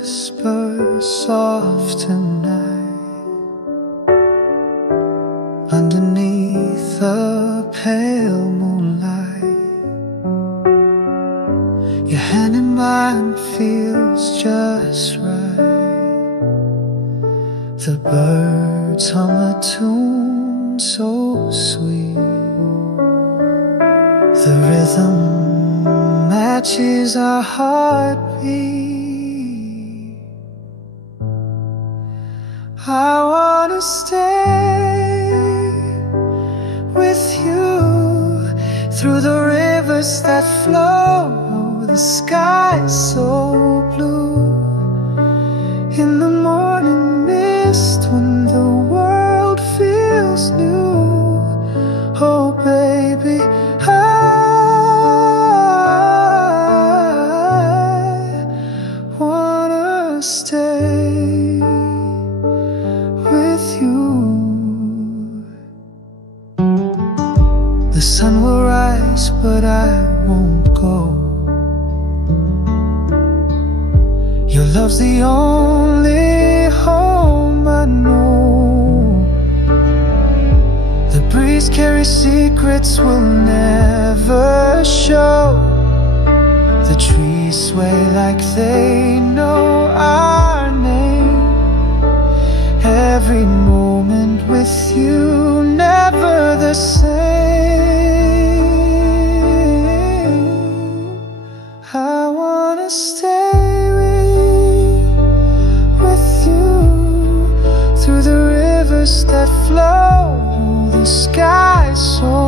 whisper soft tonight, underneath the pale moonlight. Your hand in mine feels just right. The birds hum a tune so sweet. The rhythm matches our heartbeat. I wanna stay with you through the rivers that flow, the sky so blue. In the morning mist when the world feels new. Oh baby, stay with you. The sun will rise, but I won't go. Your love's the only home I know. The breeze carries secrets we'll never show. The trees sway like they know our name. Every moment with you, never the same. I wanna stay with you through the rivers that flow, the sky so